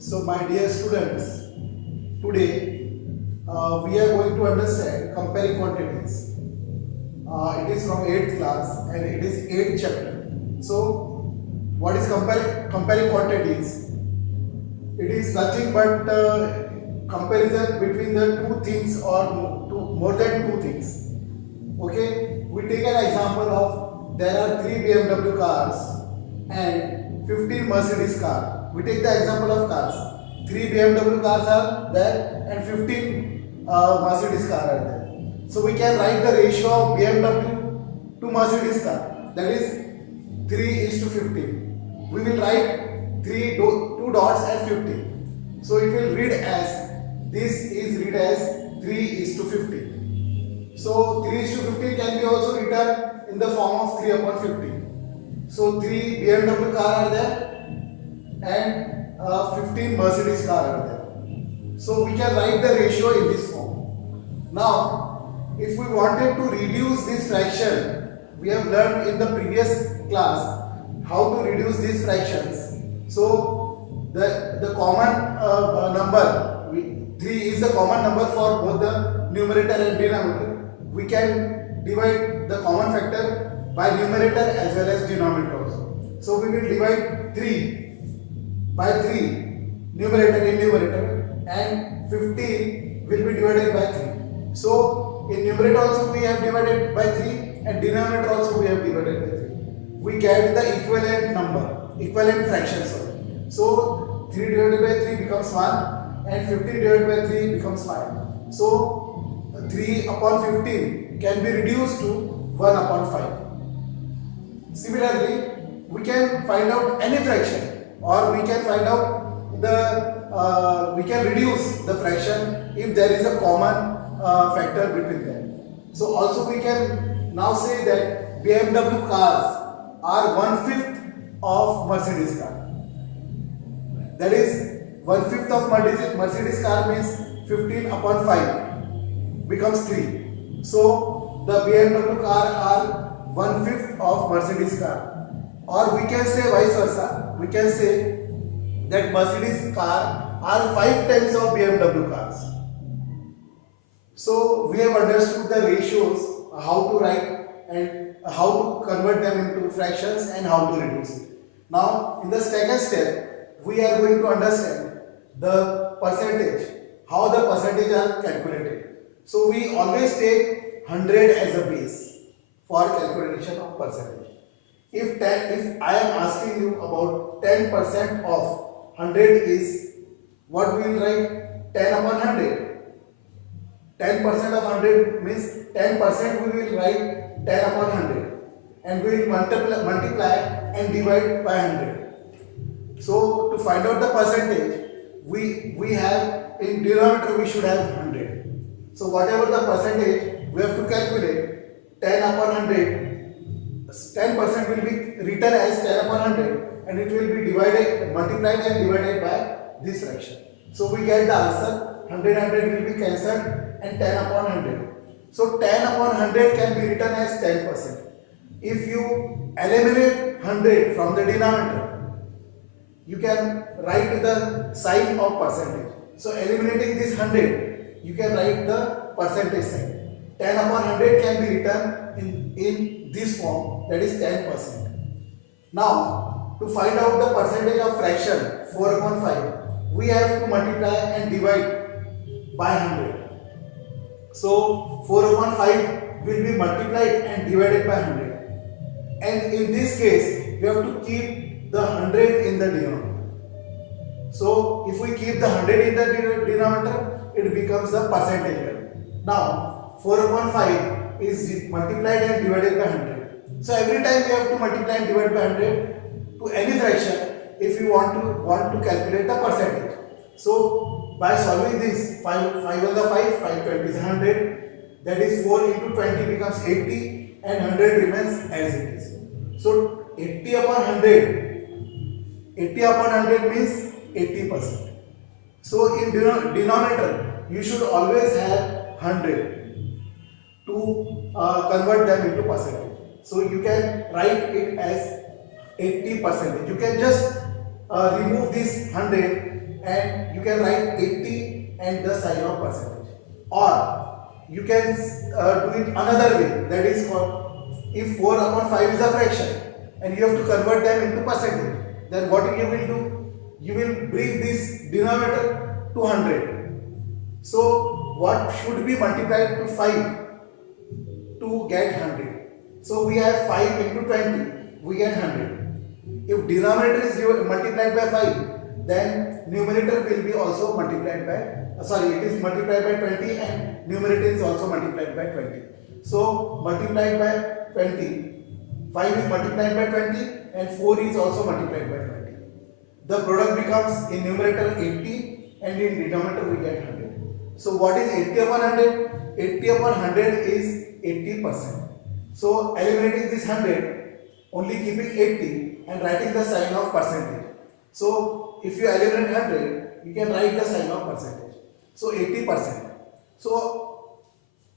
So my dear students, today we are going to understand comparing quantities. It is from 8th class and it is 8th chapter. So what is comparing quantities? It is nothing but comparison between the two things or more than two things. Okay, we take an example of there are 3 BMW cars and 15 Mercedes car. We take the example of cars. 3 BMW cars are there and 15 Mercedes car are there. So we can write the ratio of BMW to Mercedes car, that is 3 is to 15. We will write 2 dots and 15. So it will read as, this is read as 3 is to 15. So 3 is to 15 can be also written in the form of 3 upon 15. So 3 BMW car are there and 15 Mercedes car are there. So we can write the ratio in this form. Now, if we wanted to reduce this fraction, we have learned in the previous class how to reduce these fractions. So the common number, 3 is the common number for both the numerator and denominator. We can divide the common factor by numerator as well as denominator also. So we will divide 3 by 3, numerator in numerator, and 15 will be divided by 3. So in numerator also we have divided by 3 and denominator also we have divided by 3. We get the equivalent number, equivalent fraction, sorry. So 3 divided by 3 becomes 1 and 15 divided by 3 becomes 5. So 3 upon 15 can be reduced to 1 upon 5. Similarly, we can find out any fraction, or we can find out we can reduce the fraction if there is a common factor between them. So also we can now say that BMW cars are 1/5 of Mercedes car. That is 1/5 of Mercedes car means 15 upon 5 becomes 3. So the BMW car are 1/5 of Mercedes car. Or we can say vice versa. We can say that Mercedes car are 5 times of BMW cars. So we have understood the ratios, how to write and how to convert them into fractions and how to reduce it. Now in the second step, we are going to understand the percentage, how the percentage are calculated. So we always take 100 as a base for calculation of percentage. If I am asking you about 10% of 100 is, what we will write? 10 upon 100. 10% of 100 means 10% we will write 10 upon 100 and we will multiply and divide by 100. So to find out the percentage, we have in denominator we should have 100. So whatever the percentage we have to calculate, 10 upon 100, 10% will be written as 10 upon 100 and it will be divided, multiplied and divided by this fraction. So we get the answer, 100 will be cancelled and 10 upon 100. So 10 upon 100 can be written as 10%. If you eliminate 100 from the denominator, you can write the sign of percentage. So eliminating this 100, you can write the percentage sign. 10 upon 100 can be written in this form, that is 10%. Now, to find out the percentage of fraction 4 upon 5, we have to multiply and divide by 100. So 4 upon 5 will be multiplied and divided by 100. And in this case, we have to keep the 100 in the denominator. So if we keep the 100 in the denominator, it becomes the percentage value. Now 4 upon 5 is multiplied and divided by 100. So every time we have to multiply and divide by 100 to any fraction if we want to calculate the percentage. So by solving this, 5 on the 5 20 is 100, that is 4 into 20 becomes 80 and 100 remains as it is. So 80 upon 100 means 80%. So in denominator you should always have 100 to convert them into percentage. So you can write it as 80%. You can just remove this 100 and you can write 80 and the sign of percentage. Or you can do it another way, that is for if 4 upon 5 is a fraction and you have to convert them into percentage, then what you will do? You will bring this denominator to 100. So what should be multiplied to 5 to get 100? So we have 5 into 20, we get 100. If denominator is multiplied by 5, then numerator will be also multiplied by, it is multiplied by 20 and numerator is also multiplied by 20. So multiplied by 20, 5 is multiplied by 20 and 4 is also multiplied by 20. The product becomes in numerator 80 and in denominator we get 100. So what is 80 upon 100? 80 upon 100 is 80%. So eliminating this 100, only keeping 80 and writing the sign of percentage. So if you eliminate 100, you can write the sign of percentage. So 80%. So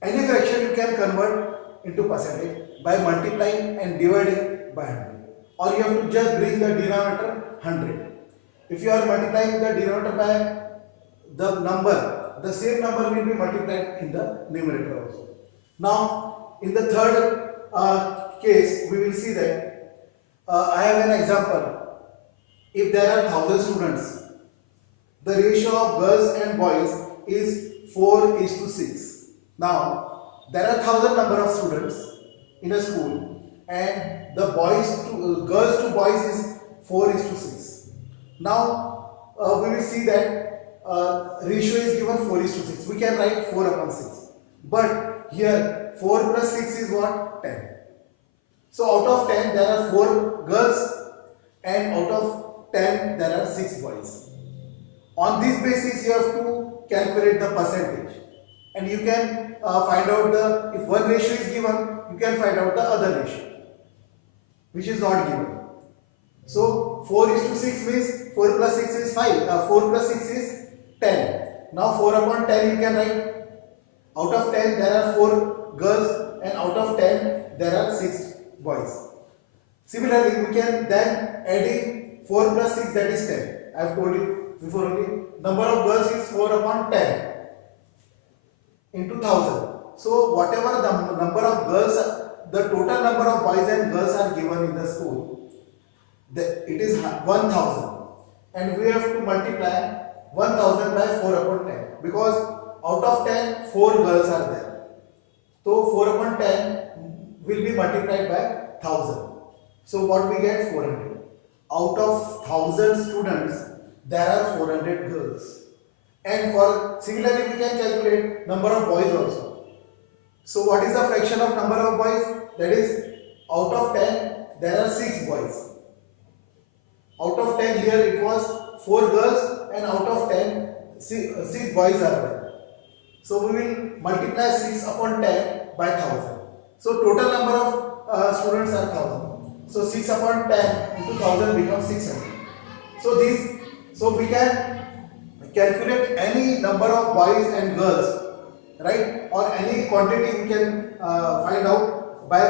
any fraction you can convert into percentage by multiplying and dividing by 100. Or you have to just bring the denominator 100. If you are multiplying the denominator by the number, the same number will be multiplied in the numerator also. Now in the third case, we will see that I have an example. If there are 1000 students, the ratio of girls and boys is 4:6. Now there are 1000 number of students in a school and the girls to boys is 4:6. Now we will see that ratio is given 4:6. We can write 4 upon 6. But here 4 plus 6 is what? 10. So out of 10 there are 4 girls and out of 10 there are 6 boys. On this basis you have to calculate the percentage and you can find out if one ratio is given, you can find out the other ratio which is not given. So 4:6 means 4 plus 6 is 5, 4 plus 6 is 10. Now 4 upon 10 you can write. Out of 10 there are 4 girls and out of 10 there are 6 boys. Similarly, we can then adding 4 plus 6, that is 10. I have told you before only. Number of girls is 4 upon 10 into 1000. So whatever the number of girls, the total number of boys and girls are given in the school, it is 1000. And we have to multiply 1000 by 4 upon 10 because out of 10, 4 girls are there. So 4 upon 10 will be multiplied by 1000. So what we get? 400. Out of 1000 students, there are 400 girls. And for similarly, we can calculate number of boys also. So what is the fraction of number of boys? That is, out of 10, there are 6 boys. Out of 10 here it was 4 girls and out of 10, 6 boys are there. So we will multiply 6 upon 10 by 1000. So total number of students are 1000. So 6 upon 10 into 1000 becomes 600. So we can calculate any number of boys and girls, right? Or any quantity we can find out by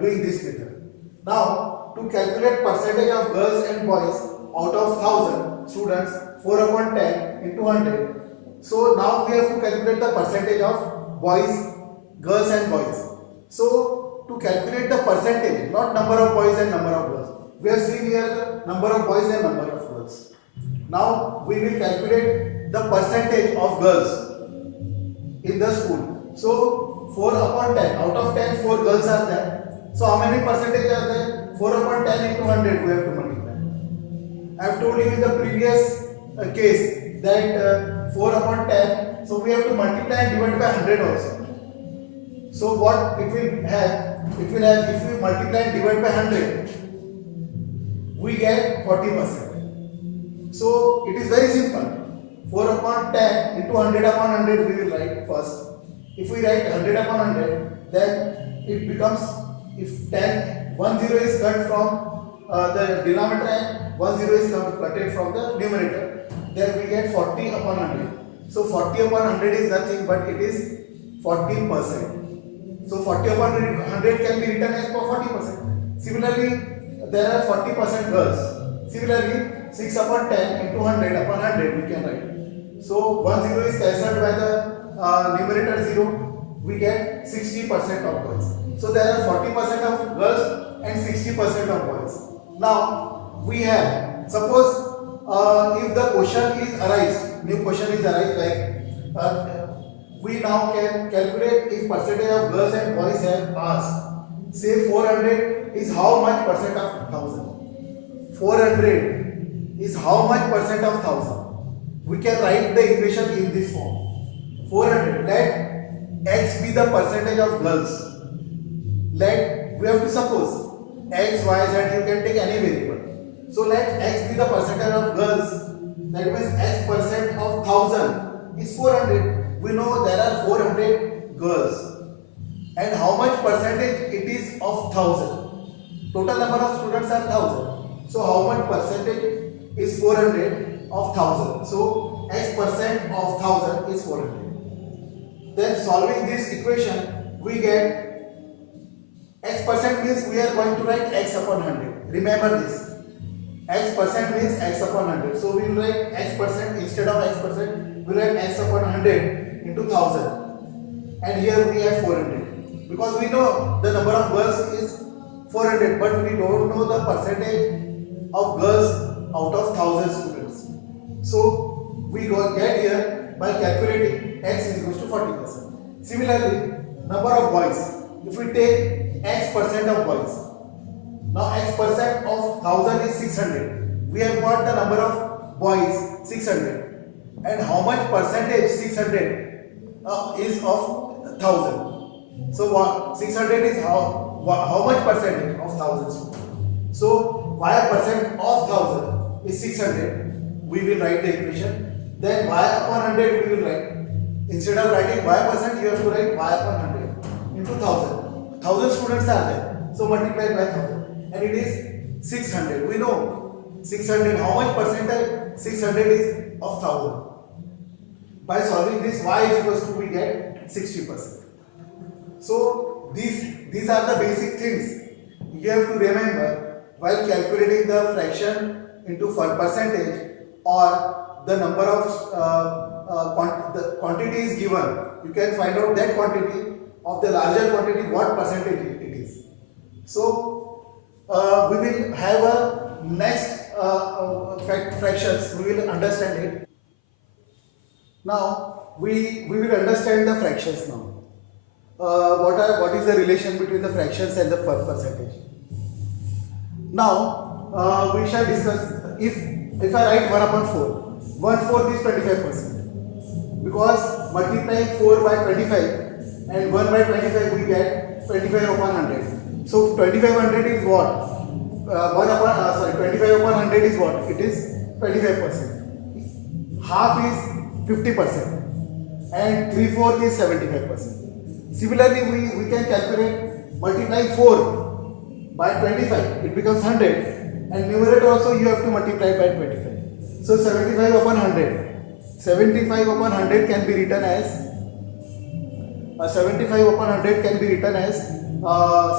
doing this method. Now to calculate percentage of girls and boys out of 1000 students, 4 upon 10 into 100. So now we have to calculate the percentage of boys, girls and boys. So to calculate the percentage, not number of boys and number of girls. We have seen here the number of boys and number of girls. Now we will calculate the percentage of girls in the school. So 4 upon 10, out of 10, 4 girls are there. So how many percentage are there? 4 upon 10 into 100 we have to multiply. I have told you in the previous case that 4 upon 10, so we have to multiply and divide by 100 also. So what it will have, if we multiply and divide by 100, we get 40%. So it is very simple. 4 upon 10 into 100 upon 100 we will write first. If we write 100 upon 100, then it becomes, if 1 0 is cut from the denominator and 1 0 is cutted from the numerator, then we get 40 upon 100. So 40 upon 100 is nothing but it is 40%. So 40 upon 100 can be written as 40%. Similarly, there are 40% girls. Similarly, 6 upon 10 into 100 upon 100 we can write. So 1 0 is cancelled by the numerator 0. We get 60% of boys. So there are 40% of girls and 60% of boys. Now we have, suppose if the question is arise, new question is arise like we now can calculate if percentage of girls and boys have asked. Say 400 is how much percent of 1000? 400 is how much percent of 1000? We can write the equation in this form. 400, let x be the percentage of girls. Let, we have to suppose x, y, z, you can take any variable. So let x be the percentage of girls. That means x percent of 1000 is 400. We know there are 400 girls. And how much percentage it is of 1000? Total number of students are 1000. So how much percentage is 400 of 1000? So x percent of 1000 is 400. Then solving this equation, we get x percent means we are going to write x upon 100. Remember this. X percent means x upon 100. So we will write x percent instead of x percent. We write x upon 100 into 1000. And here we have 400. Because we know the number of girls is 400, but we don't know the percentage of girls out of 1000 students. So we get here by calculating x is equals to 40%. Similarly, number of boys. If we take x percent of boys, now x percent of 1000 is 600. We have got the number of boys 600. And how much percentage 600 is of 1000? So what 600 is how much percentage of 1000? So y percent of 1000 is 600. We will write the equation. Then y upon 100 we will write. Instead of writing y percent, you have to write y upon 100 into 1000. 1000 students are there. So multiply by 1000. And it is 600. We know 600. How much percentage 600 is of 1000? By solving this, y is equals to we get 60%. So these are the basic things you have to remember while calculating the fraction into percentage or the number of the quantity is given. You can find out that quantity of the larger quantity what percentage it is. So we will have a next fractions. We will understand it. Now we will understand the fractions now. What is the relation between the fractions and the percentage? Now we shall discuss if I write 1 upon 4, 1/4 is 25%, because multiplying 4 by 25 and 1 by 25 we get 25 upon 100. So 2500 is what? 25 upon 100 is what? It is 25%. Half is 50% and 3/4 is 75%. Similarly, we can calculate multiplying 4 by 25, it becomes 100, and numerator also you have to multiply by 25. So 75 upon 100. 75 upon 100 can be written as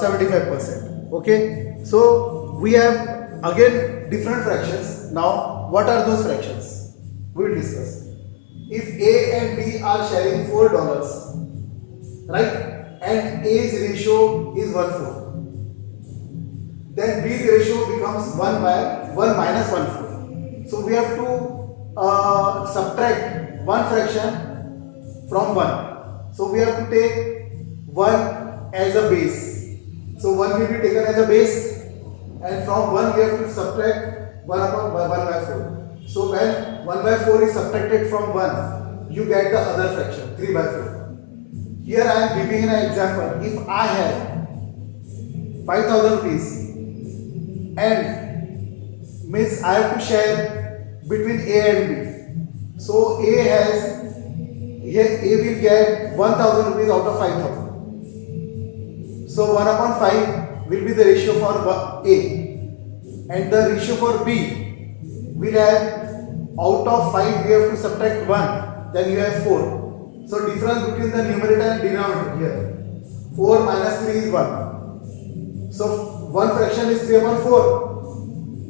75%. Okay. So we have again different fractions. Now what are those fractions? We will discuss. If A and B are sharing $4, right, and A's ratio is 1/4, then B's ratio becomes 1 minus 1/4. So we have to subtract one fraction from 1. So we have to take 1 as a base. So 1 will be taken as a base, and from 1 we have to subtract 1 upon 1/4. So when 1/4 is subtracted from 1, you get the other fraction 3/4. Here I am giving an example. If I have 5,000 rupees and means I have to share between A and B. So A will get 1,000 rupees out of 5,000. So 1 upon 5 will be the ratio for A, and the ratio for B will have out of 5 we have to subtract 1, then you have 4. So difference between the numerator and denominator here. 4 minus 3 is 1. So one fraction is 3 upon 4.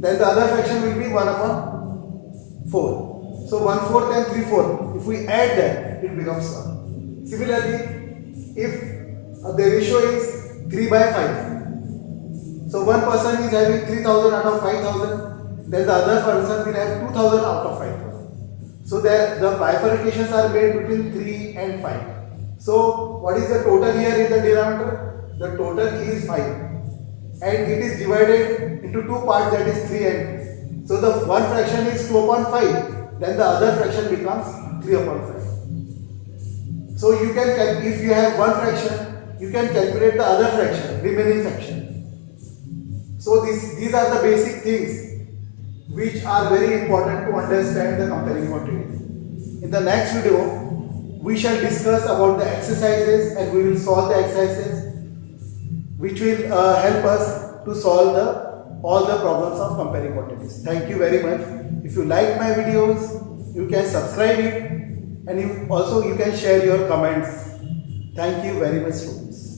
then the other fraction will be 1 upon 4. So 1/4 and 3/4. If we add that, it becomes 1. Similarly, if the ratio is 3/5, so one person is having 3000 out of 5000, then the other person will have 2000 out of 5000. So there the bifurcations are made between 3 and 5. So what is the total here in the denominator? The total is 5, and it is divided into two parts, that is 3 and 2. So the one fraction is 2 upon 5, then the other fraction becomes 3 upon 5. So you can, if you have one fraction, you can calculate the other fraction, remaining fraction. So these are the basic things which are very important to understand the comparing quantities. In the next video, we shall discuss about the exercises, and we will solve the exercises which will help us to solve all the problems of comparing quantities. Thank you very much. If you like my videos, you can subscribe it, and you can share your comments. Thank you very much, students.